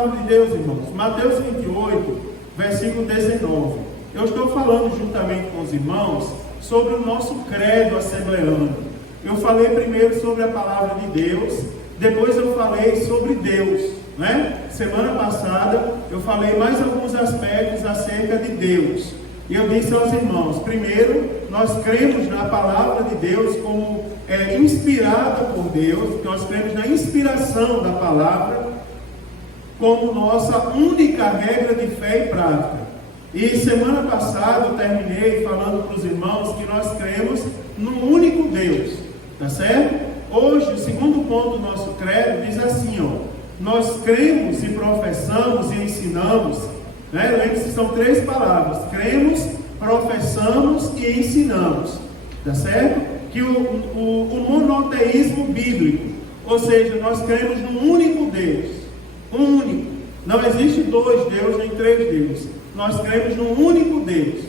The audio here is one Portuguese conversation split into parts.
palavra de Deus, irmãos. Mateus 28, versículo 19. Eu estou falando juntamente com os irmãos sobre o nosso credo assembleano. Eu falei primeiro sobre a palavra de Deus, depois eu falei sobre Deus, né? Semana passada eu falei mais alguns aspectos acerca de Deus. E eu disse aos irmãos, primeiro, nós cremos na palavra de Deus como inspirada por Deus, nós cremos na inspiração da palavra como nossa única regra de fé e prática. E semana passada eu terminei falando para os irmãos que nós cremos no único Deus, tá certo? Hoje, o segundo ponto do nosso credo diz assim, ó, nós cremos e professamos e ensinamos, né? Lembre-se que são 3 palavras, cremos, professamos e ensinamos, tá certo? Que o monoteísmo bíblico, ou seja, nós cremos no único Deus, um único, não existe 2 deuses nem 3 deuses, nós cremos no único Deus,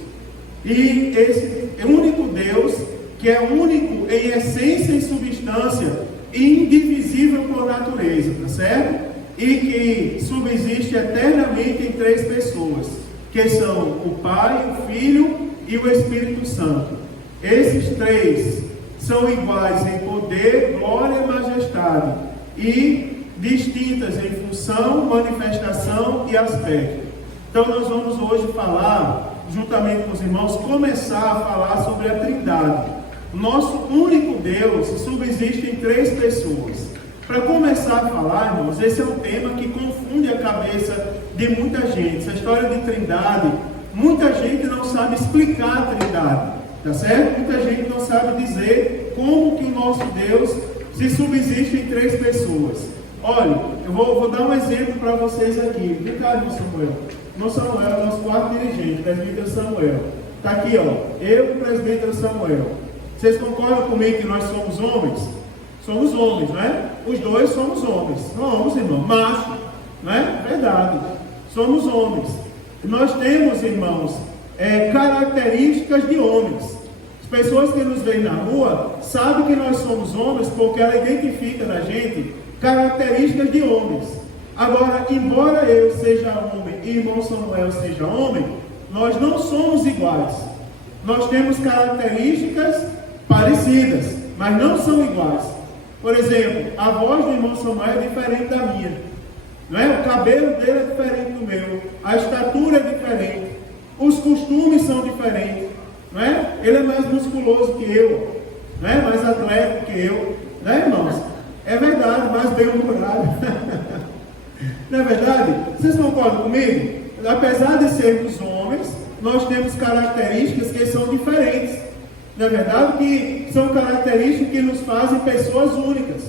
e esse único Deus, que é único em essência e substância, indivisível por natureza, tá certo? E que subsiste eternamente em 3 pessoas, que são o Pai, o Filho e o Espírito Santo. Esses 3 são iguais em poder, glória e majestade, e distintas em função, manifestação e aspecto. Então nós vamos hoje falar, juntamente com os irmãos, começar a falar sobre a Trindade. Nosso único Deus subsiste em 3 pessoas. Para começar a falar, irmãos, esse é um tema que confunde a cabeça de muita gente. Essa história de Trindade, muita gente não sabe explicar a Trindade, tá certo? Muita gente não sabe dizer como que o nosso Deus se subsiste em 3 pessoas. Olha, eu vou dar um exemplo para vocês aqui. Vem cá, irmão Samuel. Irmão Samuel, nosso quarto dirigente, presbítero Samuel. Está aqui, ó, eu e o presbítero Samuel. Vocês concordam comigo que nós somos homens? Somos homens, não é? Os 2 somos homens. Somos, irmão, macho, não é? Verdade. Somos homens. Nós temos, irmãos, características de homens. As pessoas que nos veem na rua sabem que nós somos homens porque ela identifica na gente características de homens. Agora, embora eu seja homem e irmão Samuel seja homem, nós não somos iguais. Nós temos características parecidas, mas não são iguais. Por exemplo, a voz do irmão Samuel é diferente da minha, não é? O cabelo dele é diferente do meu, a estatura é diferente, os costumes são diferentes, não é? Ele é mais musculoso que eu, não é? Mais atlético que eu, né, irmãos? É verdade, mais bem-humorado. Não é verdade? Vocês concordam comigo? Apesar de sermos homens, nós temos características que são diferentes. Não é verdade? Que são características que nos fazem pessoas únicas.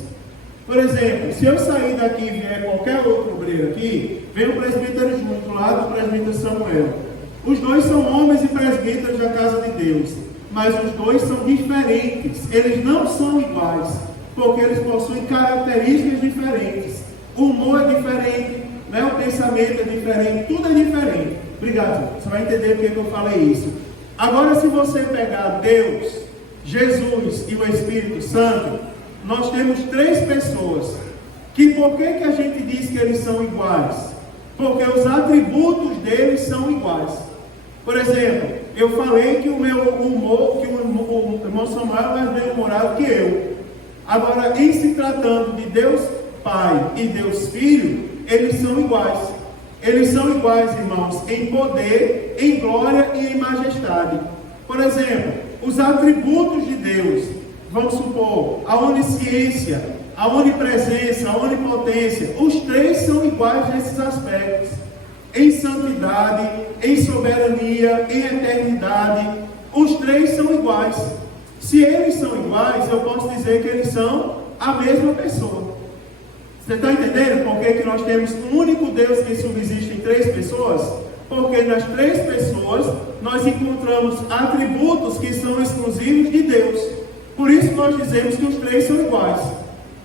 Por exemplo, se eu sair daqui e vier qualquer outro obreiro aqui, vem o presbítero junto, do lado do presbítero Samuel. Os 2 são homens e presbíteros da casa de Deus, mas os 2 são diferentes. Eles não são iguais, porque eles possuem características diferentes. O humor é diferente, né? O pensamento é diferente, tudo é diferente. Obrigado, você vai entender por que eu falei isso. Agora, se você pegar Deus, Jesus e o Espírito Santo, nós temos 3 pessoas. Que por que a gente diz que eles são iguais? Porque os atributos deles são iguais. Por exemplo, eu falei que o meu humor, que o irmão Samuel é mais bem-humorado que eu. Agora, em se tratando de Deus Pai e Deus Filho, eles são iguais. Eles são iguais, irmãos, em poder, em glória e em majestade. Por exemplo, os atributos de Deus, vamos supor, a onisciência, a onipresença, a onipotência, os 3 são iguais nesses aspectos. Em santidade, em soberania, em eternidade, os 3 são iguais. Se eles são iguais, eu posso dizer que eles são a mesma pessoa. Você está entendendo por que nós temos um único Deus que subsiste em 3 pessoas? Porque nas 3 pessoas nós encontramos atributos que são exclusivos de Deus. Por isso nós dizemos que os 3 são iguais,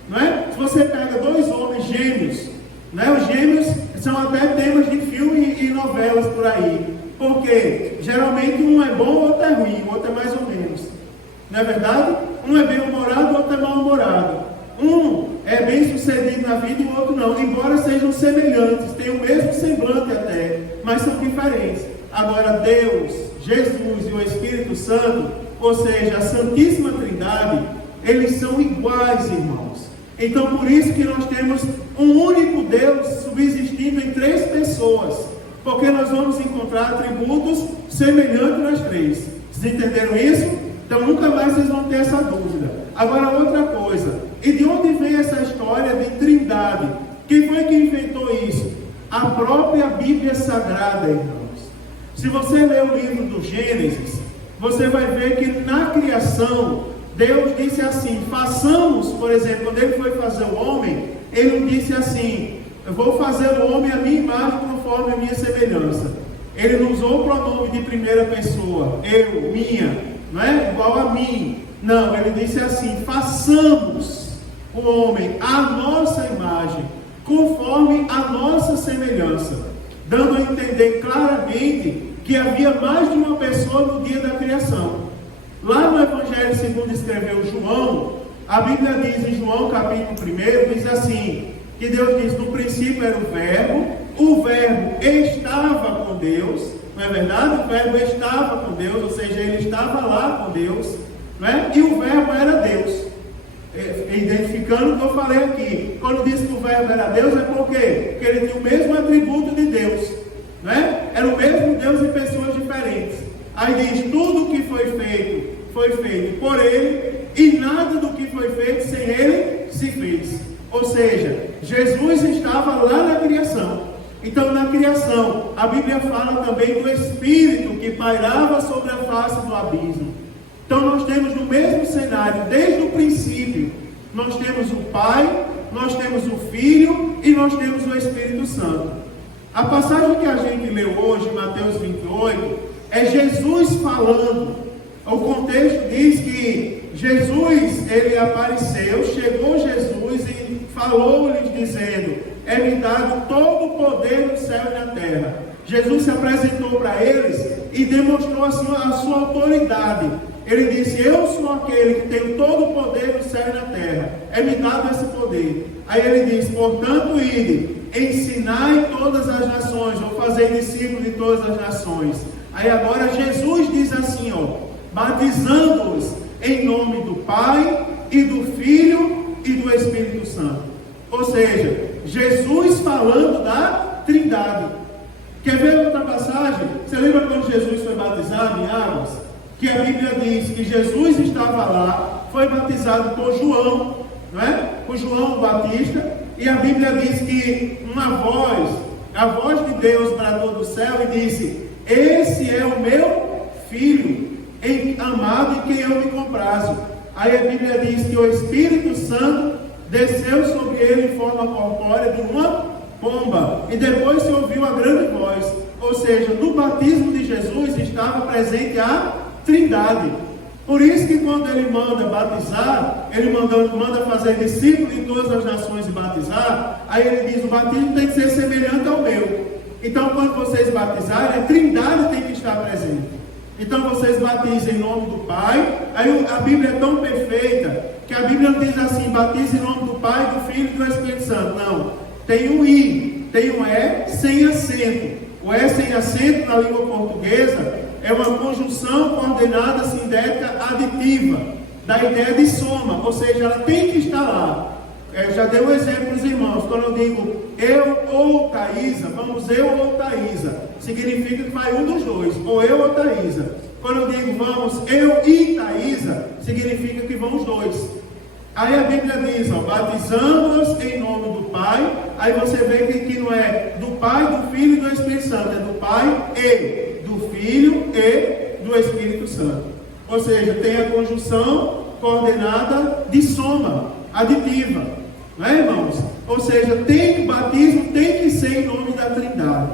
não é? Se você pega 2 homens gêmeos, né? Os gêmeos são até temas de filme e novelas por aí. Porque geralmente um é bom, o outro é ruim, o outro é mais ou menos. Não é verdade? Um é bem-humorado, o outro é mal-humorado. Um é bem sucedido na vida e o outro não, embora sejam semelhantes, tenham o mesmo semblante até, mas são diferentes. Agora Deus, Jesus e o Espírito Santo, ou seja, a Santíssima Trindade, eles são iguais, irmãos. Então por isso que nós temos um único Deus subsistindo em três pessoas, porque nós vamos encontrar atributos semelhantes nas três. Vocês entenderam isso? Então nunca mais vocês vão ter essa dúvida. Agora outra coisa, e de onde vem essa história de trindade? Quem foi que inventou isso? A própria Bíblia Sagrada, irmãos. Se você ler o livro do Gênesis, você vai ver que na criação, Deus disse assim, façamos, por exemplo, quando Ele foi fazer o homem, Ele não disse assim, eu vou fazer o homem à minha imagem conforme a minha semelhança. Ele não usou o pronome de primeira pessoa, eu, minha, não é? Igual a mim. Não, Ele disse assim, façamos o homem à nossa imagem, conforme a nossa semelhança, dando a entender claramente que havia mais de uma pessoa no dia da criação. Lá no Evangelho segundo escreveu João, a Bíblia diz em João capítulo 1, diz assim, que Deus diz, no princípio era o verbo estava com Deus, não é verdade? O verbo estava com Deus, ou seja, ele estava lá com Deus, não é? E o verbo era Deus. Identificando o que eu falei aqui, quando diz que o verbo era Deus, é por quê? Porque ele tinha o mesmo atributo de Deus, não é? Era o mesmo Deus em pessoas diferentes. Aí diz, tudo o que foi feito por Ele, e nada do que foi feito sem Ele se fez. Ou seja, Jesus estava lá na criação. Então na criação, a Bíblia fala também do Espírito que pairava sobre a face do abismo. Então nós temos no mesmo cenário, desde o princípio, nós temos o Pai, nós temos o Filho e nós temos o Espírito Santo. A passagem que a gente leu hoje, Mateus 28, é Jesus falando. O contexto diz que Jesus, ele apareceu, chegou Jesus e falou-lhes dizendo, é-me dado todo o poder no céu e na terra. Jesus se apresentou para eles e demonstrou a sua autoridade. Ele disse, eu sou aquele que tem todo o poder no céu e na terra. É-me dado esse poder. Aí ele diz, portanto, ide, ensinai todas as nações, ou fazer discípulos de todas as nações. Aí agora Jesus diz assim, batizando-os em nome do Pai e do Filho e do Espírito Santo. Ou seja, Jesus falando da Trindade. Quer ver outra passagem? Você lembra quando Jesus foi batizado em águas? Que a Bíblia diz que Jesus estava lá, foi batizado por João, não é? Por João Batista, e a Bíblia diz que a voz de Deus bradou do céu e disse, esse é o meu Filho, amado em quem eu me comprazo. Aí a Bíblia diz que o Espírito Santo desceu sobre ele em forma corpórea de uma pomba, e depois se ouviu a grande voz. Ou seja, no batismo de Jesus estava presente a Trindade. Por isso que quando ele manda batizar, ele manda fazer discípulos de todas as nações e batizar, aí ele diz, o batismo tem que ser semelhante ao meu. Então quando vocês batizarem, a Trindade tem que estar presente. Então vocês batizem em nome do Pai. Aí a Bíblia é tão perfeita, que a Bíblia não diz assim, batize em nome do Pai, do Filho e do Espírito Santo. Não, tem um I, tem um E sem acento. O E sem acento na língua portuguesa é uma conjunção coordenada sindética aditiva, da ideia de soma, ou seja, ela tem que estar lá. Já dei um exemplo para os irmãos, quando eu digo eu ou Thaisa, vamos eu ou Thaisa, significa que vai um dos dois, ou eu ou Thaisa. Quando eu digo vamos eu e Thaisa, significa que vão os dois. Aí a Bíblia diz, batizando-os em nome do Pai. Aí você vê que não é do Pai, do Filho e do Espírito Santo, é do Pai e do Filho e do Espírito Santo. Ou seja, tem a conjunção coordenada de soma, aditiva, não é, irmãos? Ou seja, o batismo tem que ser em nome da Trindade.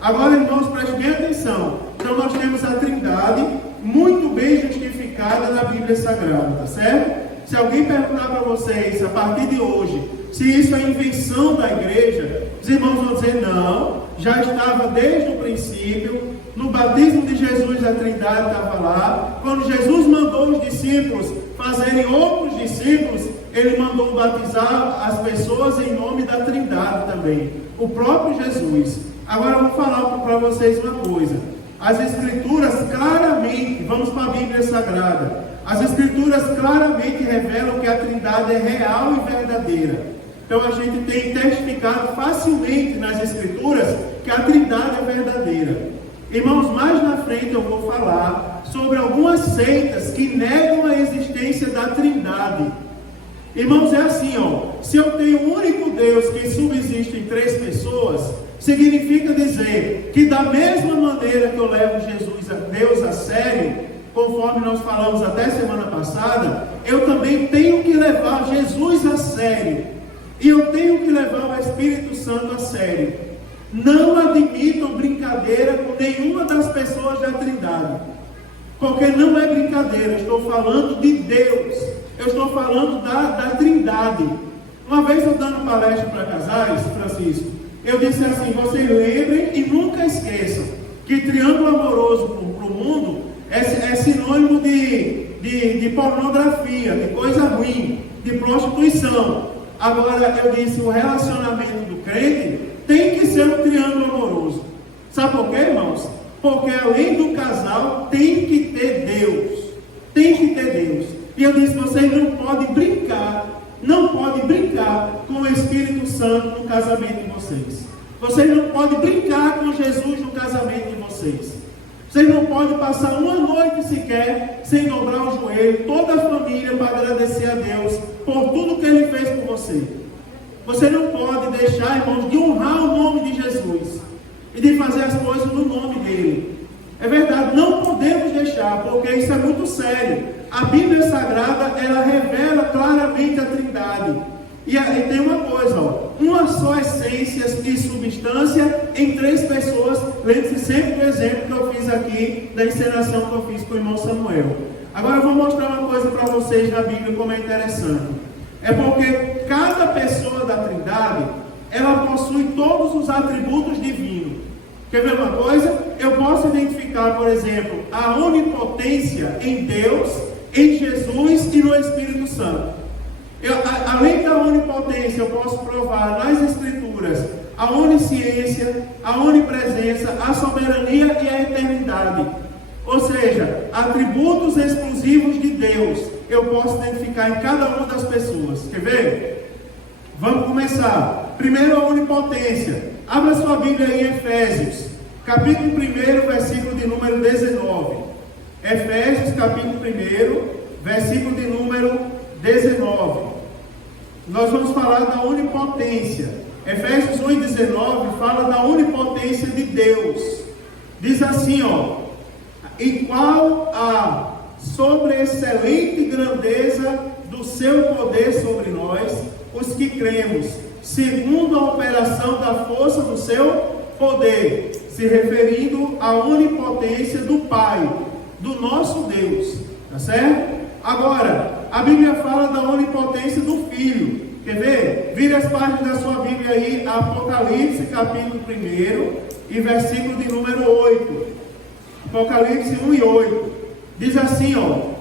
Agora, irmãos, prestem bem atenção. Então nós temos a Trindade muito bem justificada na Bíblia Sagrada, tá certo? Se alguém perguntar para vocês, a partir de hoje, se isso é invenção da igreja, os irmãos vão dizer, não, já estava desde o princípio, no batismo de Jesus a Trindade estava lá, quando Jesus mandou os discípulos fazerem outros discípulos, Ele mandou batizar as pessoas em nome da Trindade também, o próprio Jesus. Agora eu vou falar para vocês uma coisa. As Escrituras claramente, vamos para a Bíblia Sagrada, as Escrituras claramente revelam que a Trindade é real e verdadeira. Então a gente tem testificado facilmente nas Escrituras que a Trindade é verdadeira. Irmãos, mais na frente eu vou falar sobre algumas seitas que negam a existência da Trindade. Irmãos, é assim, se eu tenho um único Deus que subsiste em 3 pessoas, significa dizer que da mesma maneira que eu levo Deus a sério, conforme nós falamos até semana passada, eu também tenho que levar Jesus a sério, e eu tenho que levar o Espírito Santo a sério. Não admitam brincadeira com nenhuma das pessoas da Trindade, porque não é brincadeira, eu estou falando de Deus, eu estou falando da Trindade. Uma vez eu dando palestra para casais, Francisco, eu disse assim: vocês lembrem e nunca esqueçam que triângulo amoroso para o mundo é sinônimo de pornografia, de coisa ruim, de prostituição. Agora eu disse, o relacionamento do crente tem que ser um triângulo amoroso. Sabe por quê, irmãos? Porque além do casal tem que ter Deus. Tem que ter Deus. E eu disse, vocês não podem brincar com o Espírito Santo no casamento de vocês. Vocês não podem brincar com Jesus no casamento de vocês. Vocês não podem passar uma noite sequer sem dobrar o joelho, toda a família, para agradecer a Deus por tudo que Ele fez por você. Você não pode deixar, irmãos, de honrar o nome de Jesus e de fazer as coisas no nome dEle. É verdade, não podemos deixar, porque isso é muito sério. A Bíblia Sagrada, ela revela claramente a Trindade. E tem uma coisa, uma só essência e substância em 3 pessoas. Lembre-se sempre do exemplo que eu fiz aqui, da encenação que eu fiz com o irmão Samuel. Agora eu vou mostrar uma coisa para vocês na Bíblia, como é interessante. É porque cada pessoa da Trindade, ela possui todos os atributos divinos. Quer ver uma coisa? Eu posso identificar, por exemplo, a onipotência em Deus, em Jesus e no Espírito Santo. Além da onipotência, eu posso provar nas Escrituras a onisciência, a onipresença, a soberania e a eternidade. Ou seja, atributos exclusivos de Deus, eu posso identificar em cada uma das pessoas. Quer ver? Vamos começar. Primeiro, a onipotência. Abra sua Bíblia aí em Efésios, capítulo 1, versículo de número 19. Efésios, capítulo 1, versículo de número 19. Nós vamos falar da onipotência. Efésios 1:19 fala da onipotência de Deus. Diz assim, em qual a sobreexcelente grandeza do seu poder sobre nós, os que cremos, segundo a operação da força do seu poder, se referindo à onipotência do Pai, do nosso Deus, tá certo? Agora, a Bíblia fala da onipotência do Filho. Quer ver? Vira as páginas da sua Bíblia aí, Apocalipse, capítulo 1, e versículo de número 8. Apocalipse 1:8. Diz assim,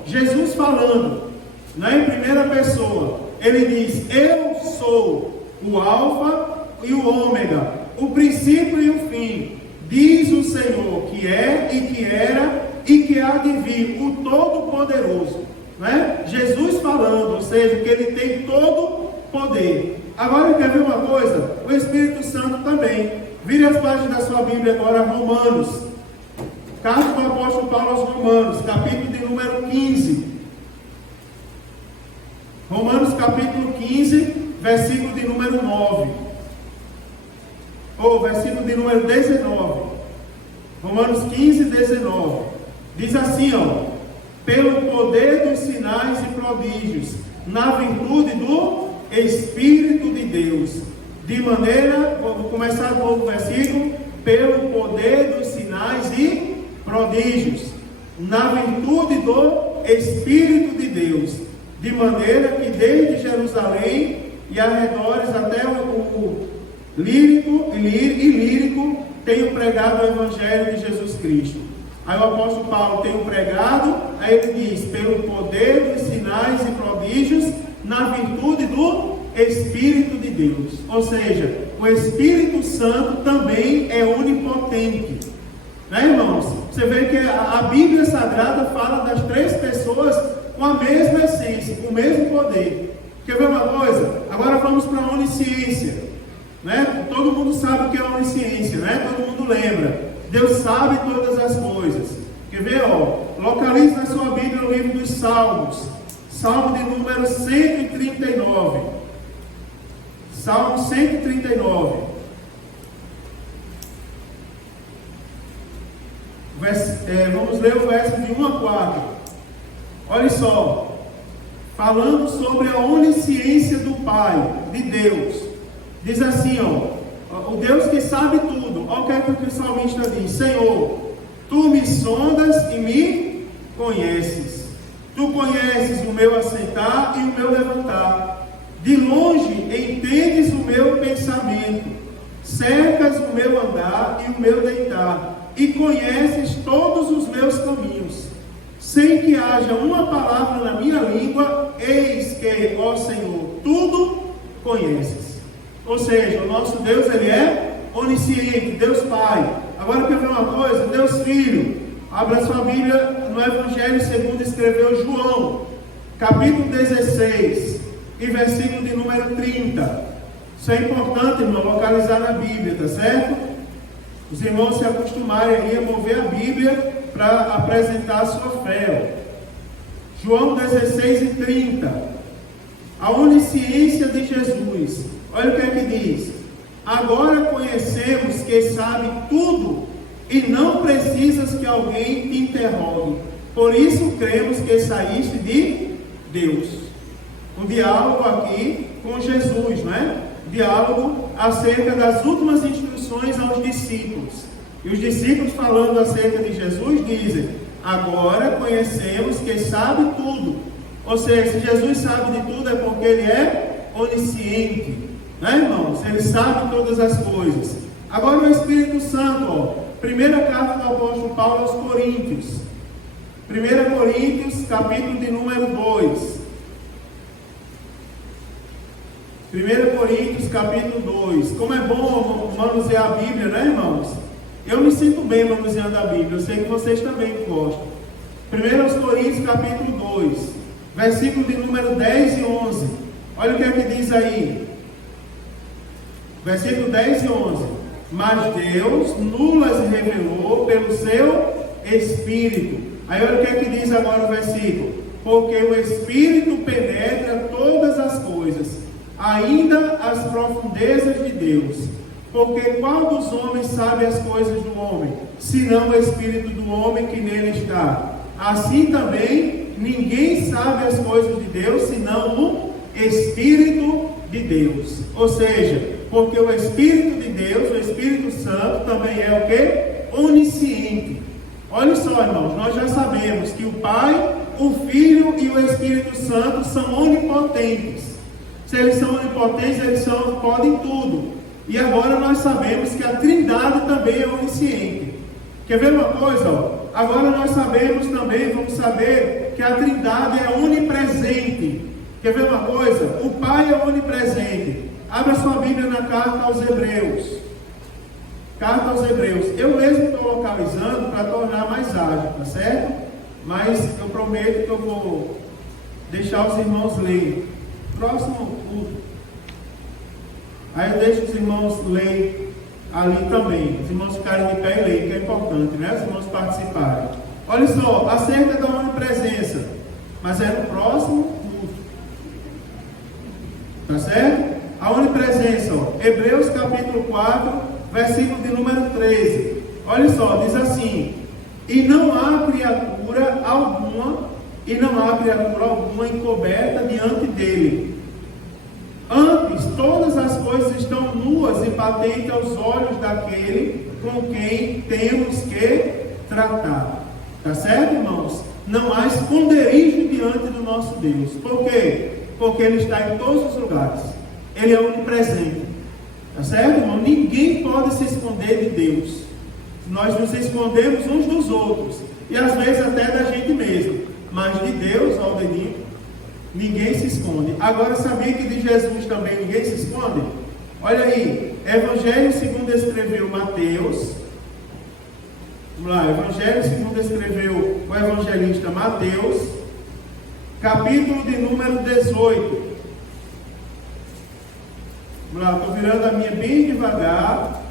Jesus falando, em primeira pessoa, ele diz: eu sou o Alfa e o Ômega, o princípio e o fim, diz o Senhor, que é e que era e que há de vir, o Todo-Poderoso. Jesus falando, ou seja, que ele tem todo poder. Agora, quer ver uma coisa? O Espírito Santo também. Vire as páginas da sua Bíblia agora, Romanos. Carta do apóstolo Paulo aos Romanos, capítulo de número 15. Romanos capítulo 15, versículo de número 9. Ou versículo de número 19. Romanos 15, 19. Diz assim, pelo poder dos sinais e prodígios, na virtude do Espírito de Deus. De maneira, vou começar com o versículo, pelo poder dos sinais e prodígios, na virtude do Espírito de Deus. De maneira que desde Jerusalém e arredores até o Lírico tenho pregado o Evangelho de Jesus Cristo. Aí o apóstolo Paulo tem pregado, aí ele diz, pelo poder dos sinais e prodígios, na virtude Espírito de Deus. Ou seja, o Espírito Santo também é onipotente. Né, irmãos? Você vê que a Bíblia Sagrada fala das três pessoas com a mesma essência, com o mesmo poder. Quer ver uma coisa? Agora vamos para a onisciência. Né? Todo mundo sabe o que é a onisciência, né? Todo mundo lembra. Deus sabe todas as coisas. Quer ver? Localize na sua Bíblia o livro dos Salmos. Salmo de número 139. Salmo 139. Vamos ler o verso de 1 a 4. Olha só. Falando sobre a onisciência do Pai, de Deus. Diz assim, o Deus que sabe tudo. Olha o que o salmista diz: Senhor, tu me sondas e me conheces. Tu conheces o meu assentar e o meu levantar. De longe entendes o meu pensamento. Cercas o meu andar e o meu deitar. E conheces todos os meus caminhos. Sem que haja uma palavra na minha língua, eis que, ó Senhor, tudo conheces. Ou seja, o nosso Deus, Ele é onisciente, Deus Pai. Agora quer ver uma coisa? Deus Filho. Abra sua Bíblia no Evangelho segundo escreveu João, capítulo 16 e versículo de número 30. Isso é importante, irmão, localizar na Bíblia, tá certo? Os irmãos se acostumarem aí a mover a Bíblia para apresentar a sua fé. João 16 e 30. A onisciência de Jesus. Olha o que é que diz: agora conhecemos que sabe tudo e não precisas que alguém te interrogue. Por isso cremos que saíste de Deus. Um diálogo aqui com Jesus, não é? Diálogo acerca das últimas instruções aos discípulos. E os discípulos, falando acerca de Jesus, dizem: agora conhecemos que sabe tudo. Ou seja, se Jesus sabe de tudo é porque Ele é onisciente, né, irmãos? Ele sabe todas as coisas. Agora o Espírito Santo, primeira carta do apóstolo Paulo aos Coríntios. 1 Coríntios, capítulo de número 2. 1 Coríntios, capítulo 2. Como é bom manusear a Bíblia, né, irmãos? Eu me sinto bem manuseando a Bíblia. Eu sei que vocês também gostam. 1 Coríntios, capítulo 2, versículo de número 10 e 11. Olha o que é que diz aí. Versículo 10 e 11. Mas Deus nulas revelou pelo seu Espírito. Aí olha o que é que diz agora o versículo. Porque o Espírito penetra todas as coisas, ainda as profundezas de Deus. Porque qual dos homens sabe as coisas do homem, senão o Espírito do homem que nele está? Assim também, ninguém sabe as coisas de Deus, senão o Espírito de Deus. Ou seja, porque o Espírito de Deus, o Espírito Santo, também é o que? Onisciente. Olha só, irmãos, nós já sabemos que o Pai, o Filho e o Espírito Santo são onipotentes. Se eles são onipotentes, eles podem tudo. E agora nós sabemos que a Trindade também é onisciente. Quer ver uma coisa? Agora nós sabemos também, vamos saber que a Trindade é onipresente. Quer ver uma coisa? O Pai é onipresente. Abra sua Bíblia na carta aos Hebreus. Carta aos Hebreus. Eu mesmo estou localizando para tornar mais ágil, tá certo? Mas eu prometo que eu vou deixar os irmãos lerem. Próximo culto. Aí eu deixo os irmãos lerem ali também. Os irmãos ficarem de pé e lerem, que é importante, né? Os irmãos participarem. Olha só, acerca da onipresença. Mas é no próximo culto. Tá certo? A onipresença, Hebreus capítulo 4, versículo de número 13. Olha só, diz assim: e não há criatura alguma encoberta diante dele. Antes, todas as coisas estão nuas e patentes aos olhos daquele com quem temos que tratar. Tá certo, irmãos? Não há esconderijo diante do nosso Deus. Por quê? Porque Ele está em todos os lugares. Ele é onipresente. Tá certo, irmão? Ninguém pode se esconder de Deus. Nós nos escondemos uns dos outros. E às vezes até da gente mesmo. Mas de Deus, ó o dedinho, ninguém se esconde. Agora, sabia que de Jesus também ninguém se esconde? Olha aí, Evangelho segundo escreveu Mateus. Vamos lá, Evangelho segundo escreveu o evangelista Mateus, capítulo de número 18. Vamos lá, estou virando a minha bem devagar,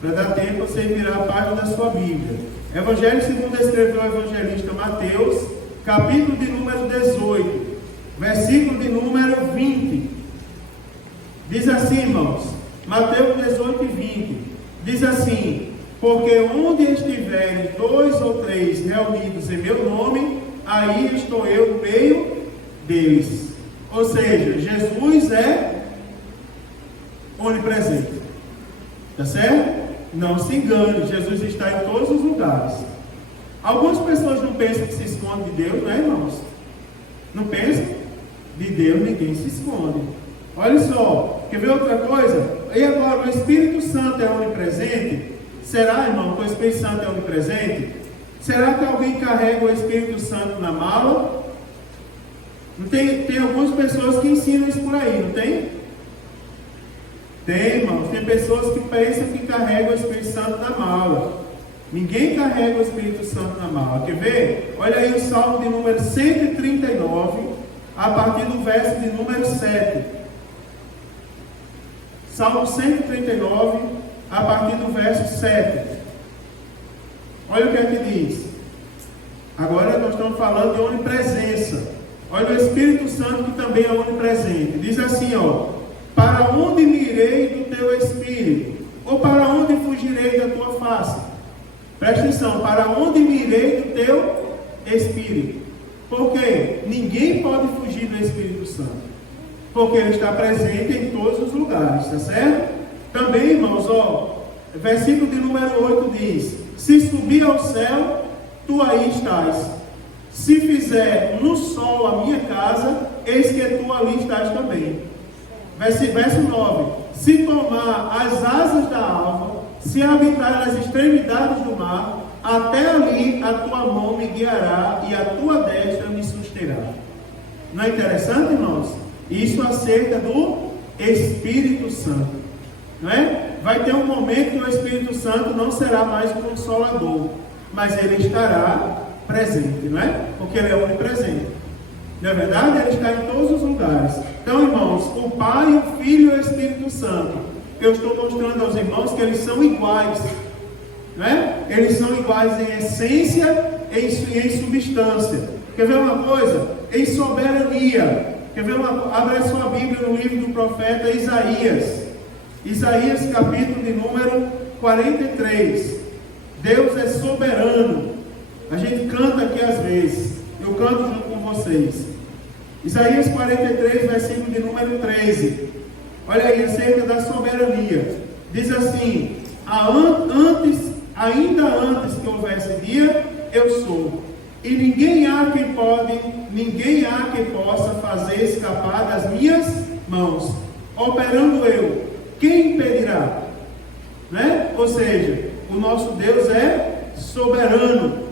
para dar tempo a você virar a página da sua Bíblia. Evangelho segundo escreveu o evangelista Mateus, capítulo de número 18, versículo de número 20. Diz assim, irmãos, Mateus 18 e 20. Diz assim: porque onde estiverem 2 ou 3 reunidos em meu nome, aí estou eu no meio deles. Ou seja, Jesus é onipresente. Está certo? Não se engane, Jesus está em todos os lugares. Algumas pessoas não pensam que se esconde de Deus, né, irmãos? Não pensam? De Deus ninguém se esconde. Olha só, quer ver outra coisa? E agora, o Espírito Santo é onipresente? Será, irmão, que o Espírito Santo é onipresente? Será que alguém carrega o Espírito Santo na mala? Não tem algumas pessoas que ensinam isso por aí, não tem? Tem, irmãos. Tem pessoas que pensam que carregam o Espírito Santo na mala. Ninguém carrega o Espírito Santo na mala. Quer ver? Olha aí o Salmo de número 139, a partir do verso de número 7. Salmo 139, a partir do verso 7. Olha o que é que diz. Agora nós estamos falando de onipresença. Olha o Espírito Santo que também é onipresente. Diz assim, ó: para onde me irei do teu Espírito? Ou para onde fugirei da tua face? Presta atenção, para onde me irei do teu Espírito? Porque ninguém pode fugir do Espírito Santo. Porque ele está presente em todos os lugares, está certo? Também, irmãos, ó, versículo de número 8 diz: se subir ao céu, tu aí estás. Se fizer no sol a minha casa, eis que tu ali estás também. Verso 9: se tomar as asas da alva, se habitar nas extremidades do mar, até ali a tua mão me guiará e a tua destra me susterá. Não é interessante, irmãos? Isso acerca do Espírito Santo, não é? Vai ter um momento que o Espírito Santo não será mais consolador, mas ele estará presente, não é? Porque ele é onipresente. Não é verdade? Ele está em todos os lugares. Então, irmãos, o Pai, o Filho e o Espírito Santo, eu estou mostrando aos irmãos que eles são iguais, não é? Eles são iguais em essência e em substância. Quer ver uma coisa? Em soberania. Quer ver abra a sua Bíblia no livro do profeta Isaías. Isaías, capítulo de número 43. Deus é soberano. A gente canta aqui às vezes. Eu canto junto com vocês. Isaías 43, versículo de número 13. Olha aí, acerca da soberania. Diz assim: ainda antes que houvesse dia, eu sou. E ninguém há que possa fazer escapar das minhas mãos. Operando eu, quem impedirá? Né? Ou seja, o nosso Deus é soberano.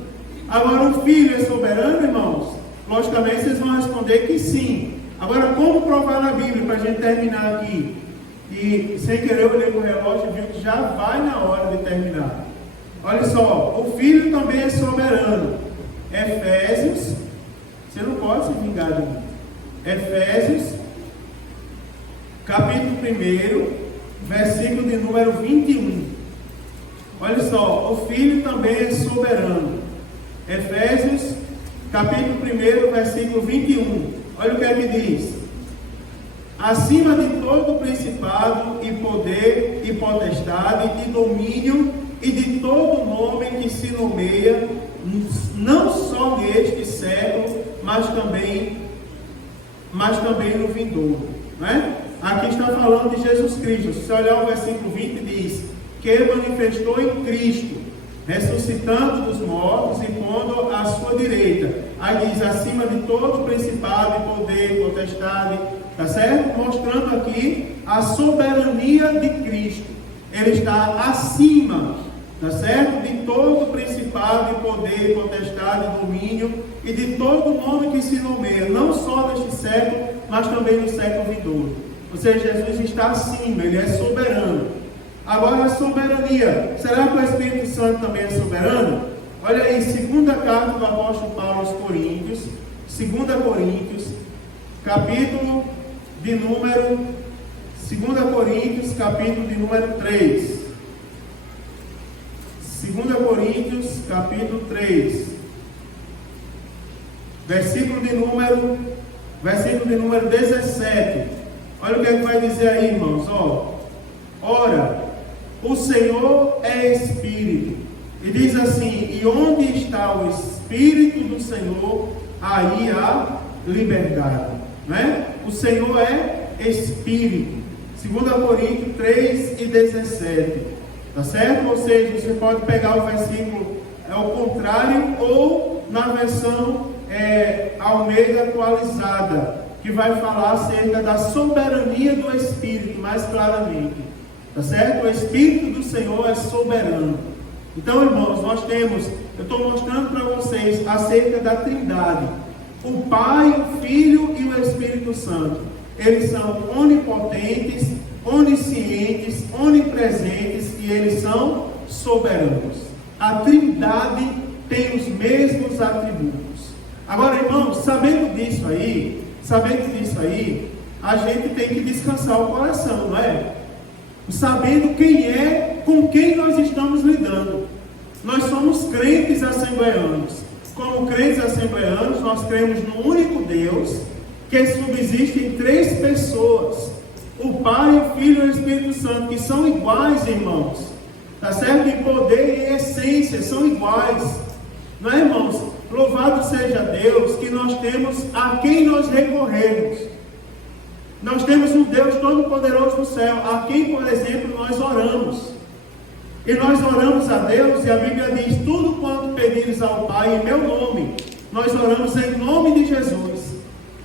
Agora, o Filho é soberano, irmãos? Logicamente, vocês vão responder que sim. Agora, como provar na Bíblia, para a gente terminar aqui? E, sem querer, eu olhei para o relógio e vi que já vai na hora de terminar. Olha só, o Filho também é soberano. Efésios, você não pode se vingar de mim. Efésios, capítulo 1, versículo de número 21. Olha só, o Filho também é soberano. Efésios, capítulo 1, versículo 21. Olha o que é que diz: acima de todo principado e poder e potestade e domínio e de todo nome que se nomeia, não só neste século, mas também no vindouro, não é? Aqui está falando de Jesus Cristo. Se você olhar o versículo 20, diz que manifestou em Cristo, ressuscitando dos mortos e pondo à sua direita. Aí diz: acima de todo principado e poder, potestade, tá certo? Mostrando aqui a soberania de Cristo. Ele está acima, tá certo? De todo principado e poder, potestade, domínio e de todo nome que se nomeia, não só neste século, mas também no século vindouro. Ou seja, Jesus está acima, Ele é soberano. Agora a soberania, será que o Espírito Santo também é soberano? Olha aí, segunda carta do apóstolo Paulo aos Coríntios, 2 Coríntios, capítulo de número 2 Coríntios, capítulo de número 3. 2 Coríntios, capítulo 3. Versículo de número 17. Olha o que é que vai dizer aí, irmãos. Ora, o Senhor é Espírito. E diz assim: e onde está o Espírito do Senhor, aí há liberdade. Não é? O Senhor é Espírito. 2 Coríntios 3 e 17. Tá certo? Ou seja, você pode pegar o versículo ao contrário, ou na versão Almeida atualizada, que vai falar acerca da soberania do Espírito, mais claramente. Tá certo? O Espírito do Senhor é soberano. Então, irmãos, eu estou mostrando para vocês acerca da Trindade. O Pai, o Filho e o Espírito Santo. Eles são onipotentes, oniscientes, onipresentes e eles são soberanos. A Trindade tem os mesmos atributos. Agora, irmãos, sabendo disso aí, a gente tem que descansar o coração, não é? Sabendo com quem nós estamos lidando. Nós somos crentes assembleanos. Como crentes assembleanos, nós cremos no único Deus, que subsiste em 3 pessoas: o Pai, o Filho e o Espírito Santo, que são iguais, irmãos. Tá certo? Em poder e essência, são iguais. Não é, irmãos? Louvado seja Deus, que nós temos a quem nós recorremos. Nós temos um Deus todo-poderoso no céu, a quem, por exemplo, nós oramos. E nós oramos a Deus, e a Bíblia diz: tudo quanto pedires ao Pai em meu nome, nós oramos em nome de Jesus.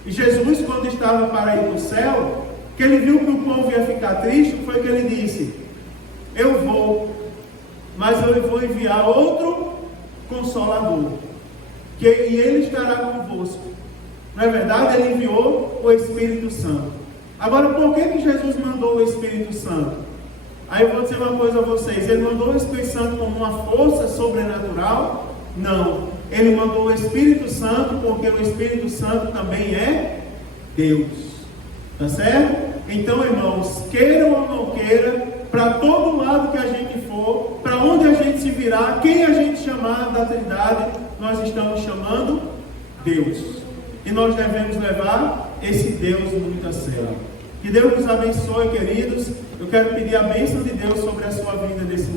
E Jesus, quando estava para ir para o céu, que ele viu que o povo ia ficar triste, foi que ele disse: eu vou, mas eu vou enviar outro Consolador, e ele estará convosco. Não é verdade? Ele enviou o Espírito Santo. Agora, por que Jesus mandou o Espírito Santo? Aí eu vou dizer uma coisa a vocês: ele mandou o Espírito Santo como uma força sobrenatural? Não. Ele mandou o Espírito Santo porque o Espírito Santo também é Deus. Tá certo? Então, irmãos, queiram ou não queiram, para todo lado que a gente for, para onde a gente se virar, quem a gente chamar da Trindade, nós estamos chamando Deus. E nós devemos levar esse Deus muito a sério. Que Deus nos abençoe, queridos. Eu quero pedir a bênção de Deus sobre a sua vida nesse